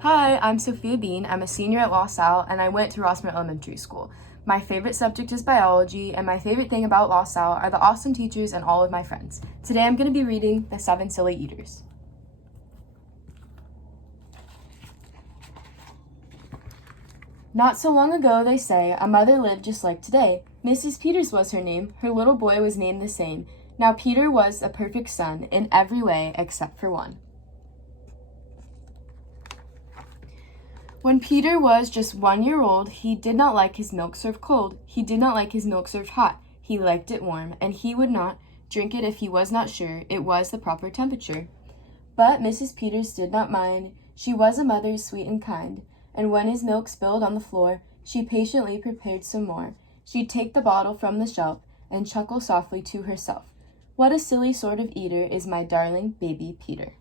Hi, I'm Sophia Bean. I'm a senior at La Salle and I went to Rossmere Elementary School. My favorite subject is biology, and my favorite thing about La Salle are the awesome teachers and all of my friends. Today I'm going to be reading The 7 Silly Eaters. Not so long ago, they say, a mother lived just like today. Mrs. Peters was her name. Her little boy was named the same. Now Peter was a perfect son in every way except for one. When Peter was just 1 year old, he did not like his milk served cold. He did not like his milk served hot. He liked it warm, and he would not drink it if he was not sure it was the proper temperature. But Mrs. Peters did not mind. She was a mother sweet and kind, and when his milk spilled on the floor, she patiently prepared some more. She'd take the bottle from the shelf and chuckle softly to herself. What a silly sort of eater is my darling baby Peter.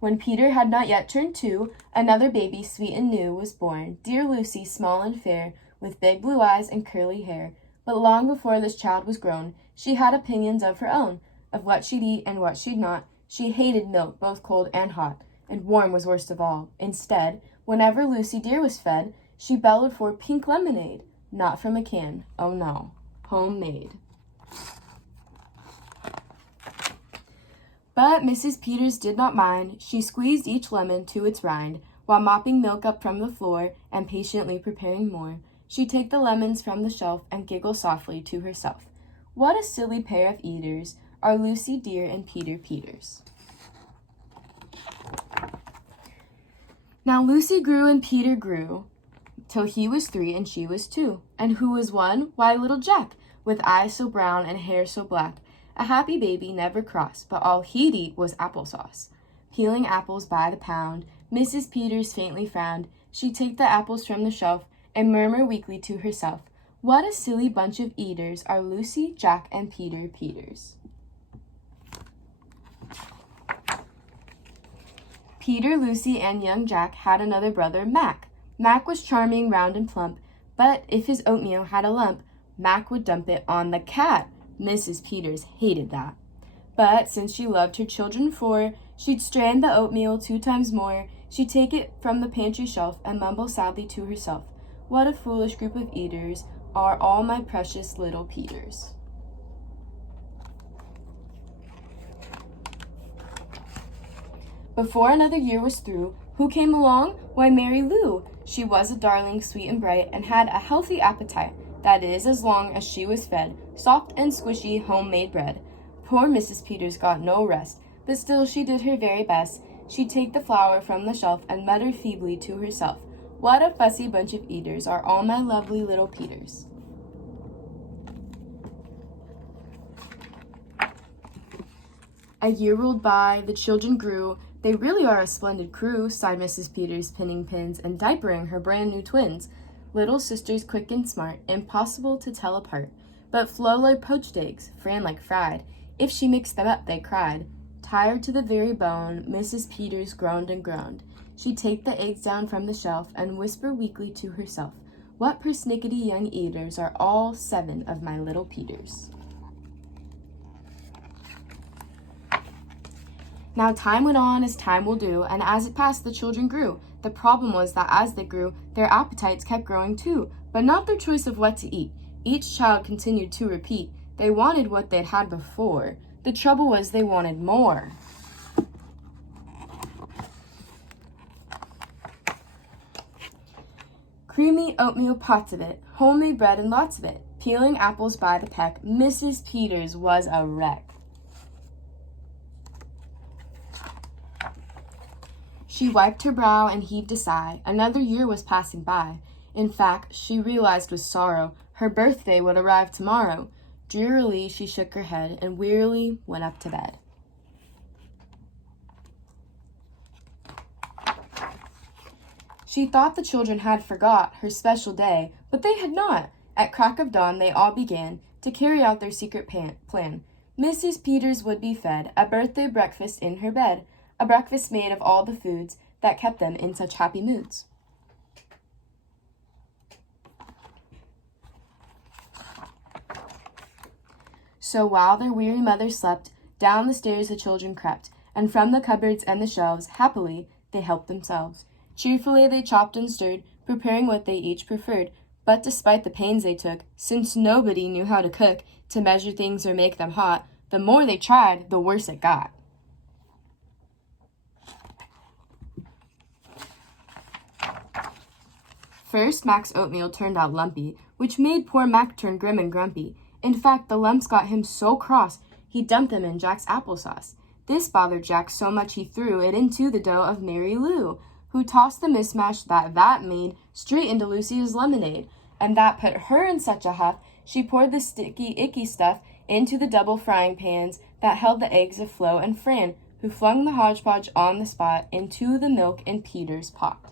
When Peter had not yet turned 2, another baby, sweet and new, was born, dear Lucy, small and fair, with big blue eyes and curly hair. But long before this child was grown, she had opinions of her own, of what she'd eat and what she'd not. She hated milk, both cold and hot, and warm was worst of all. Instead, whenever Lucy dear was fed, she bellowed for pink lemonade, not from a can, oh no, homemade. But Mrs. Peters did not mind. She squeezed each lemon to its rind, while mopping milk up from the floor and patiently preparing more. She'd take the lemons from the shelf and giggle softly to herself. What a silly pair of eaters are Lucy dear and Peter Peters. Now Lucy grew and Peter grew, till he was 3 and she was 2. And who was one? Why, little Jack, with eyes so brown and hair so black. A happy baby, never cross, but all he'd eat was applesauce. Peeling apples by the pound, Mrs. Peters faintly frowned. She'd take the apples from the shelf and murmur weakly to herself, what a silly bunch of eaters are Lucy, Jack, and Peter Peters. Peter, Lucy, and young Jack had another brother, Mac. Mac was charming, round, and plump, but if his oatmeal had a lump, Mac would dump it on the cat. Mrs. Peters hated that. But since she loved her children 4, she'd strain the oatmeal 2 times more. She'd take it from the pantry shelf and mumble sadly to herself, what a foolish group of eaters are all my precious little Peters. Before another year was through, who came along? Why, Mary Lou. She was a darling, sweet and bright, and had a healthy appetite. That is, as long as she was fed soft and squishy homemade bread. Poor Mrs. Peters got no rest, but still she did her very best. She'd take the flour from the shelf and mutter feebly to herself, what a fussy bunch of eaters are all my lovely little Peters. A year rolled by, the children grew. They really are a splendid crew, sighed Mrs. Peters, pinning pins and diapering her brand new twins. Little sisters quick and smart, impossible to tell apart. But Flo like poached eggs, Fran like fried. If she mixed them up, they cried. Tired to the very bone, Mrs. Peters groaned and groaned. She'd take the eggs down from the shelf and whisper weakly to herself, what persnickety young eaters are all 7 of my little Peters. Now time went on as time will do, and as it passed the children grew. The problem was that as they grew, their appetites kept growing too, but not their choice of what to eat. Each child continued to repeat, they wanted what they'd had before. The trouble was they wanted more. Creamy oatmeal pots of it, homemade bread and lots of it, peeling apples by the peck. Mrs. Peters was a wreck. She wiped her brow and heaved a sigh. Another year was passing by. In fact, she realized with sorrow her birthday would arrive tomorrow. Drearily she shook her head and wearily went up to bed. She thought the children had forgot her special day, but they had not. At crack of dawn they all began to carry out their secret plan. Mrs. Peters would be fed a birthday breakfast in her bed, a breakfast made of all the foods that kept them in such happy moods. So while their weary mother slept, down the stairs the children crept, and from the cupboards and the shelves, happily, they helped themselves. Cheerfully they chopped and stirred, preparing what they each preferred. But despite the pains they took, since nobody knew how to cook, to measure things or make them hot, the more they tried, the worse it got. First, Mac's oatmeal turned out lumpy, which made poor Mac turn grim and grumpy. In fact, the lumps got him so cross, he dumped them in Jack's applesauce. This bothered Jack so much he threw it into the dough of Mary Lou, who tossed the mismatch that made straight into Lucy's lemonade. And that put her in such a huff, she poured the sticky, icky stuff into the double frying pans that held the eggs of Flo and Fran, who flung the hodgepodge on the spot into the milk in Peter's pot.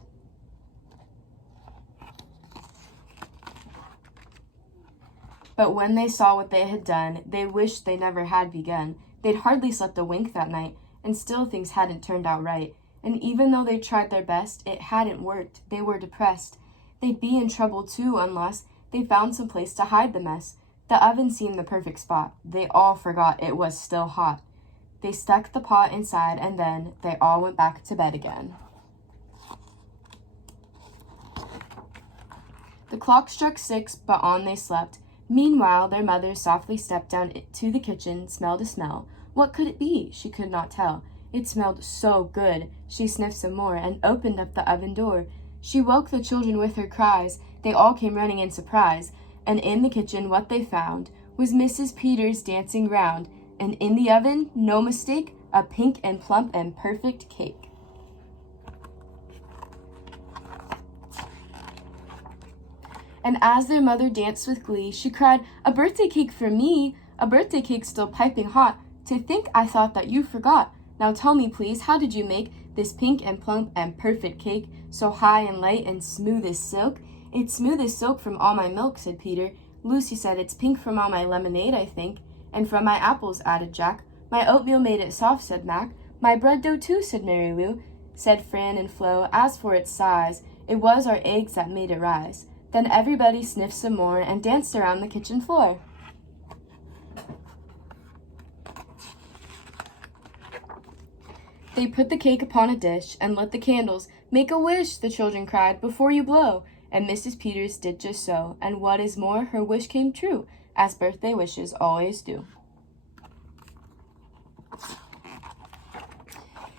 But when they saw what they had done, they wished they never had begun. They'd hardly slept a wink that night, and still things hadn't turned out right. And even though they tried their best, it hadn't worked. They were depressed. They'd be in trouble too unless they found some place to hide the mess. The oven seemed the perfect spot. They all forgot it was still hot. They stuck the pot inside, and then they all went back to bed again. The clock struck 6, but on they slept. Meanwhile, their mother softly stepped down to the kitchen, smelled a smell. What could it be? She could not tell. It smelled so good. She sniffed some more and opened up the oven door. She woke the children with her cries. They all came running in surprise. And in the kitchen what they found was Mrs. Peters dancing round. And in the oven, no mistake, a pink and plump and perfect cake. And as their mother danced with glee, she cried, "A birthday cake for me! A birthday cake still piping hot! To think I thought that you forgot! Now tell me, please, how did you make this pink and plump and perfect cake, so high and light and smooth as silk?" "It's smooth as silk from all my milk," said Peter. Lucy said, "It's pink from all my lemonade, I think." "And from my apples," added Jack. "My oatmeal made it soft," said Mac. "My bread dough too," said Mary Lou. Said Fran and Flo, "As for its size, it was our eggs that made it rise." Then everybody sniffed some more and danced around the kitchen floor. They put the cake upon a dish and lit the candles. "Make a wish," the children cried, "before you blow." And Mrs. Peters did just so, and what is more, her wish came true, as birthday wishes always do.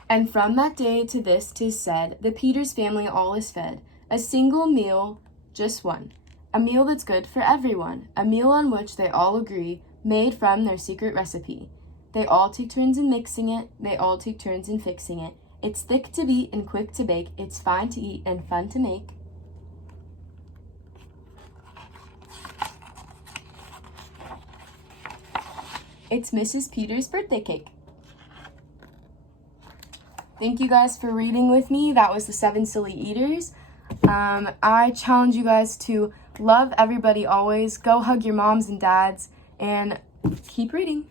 And from that day to this 'tis said, the Peters family all is fed. A single meal, just one. A meal that's good for everyone. A meal on which they all agree, made from their secret recipe. They all take turns in mixing it. They all take turns in fixing it. It's thick to beat and quick to bake. It's fine to eat and fun to make. It's Mrs. Peters' birthday cake. Thank you guys for reading with me. That was The 7 Silly Eaters. I challenge you guys to love everybody always, go hug your moms and dads, and keep reading.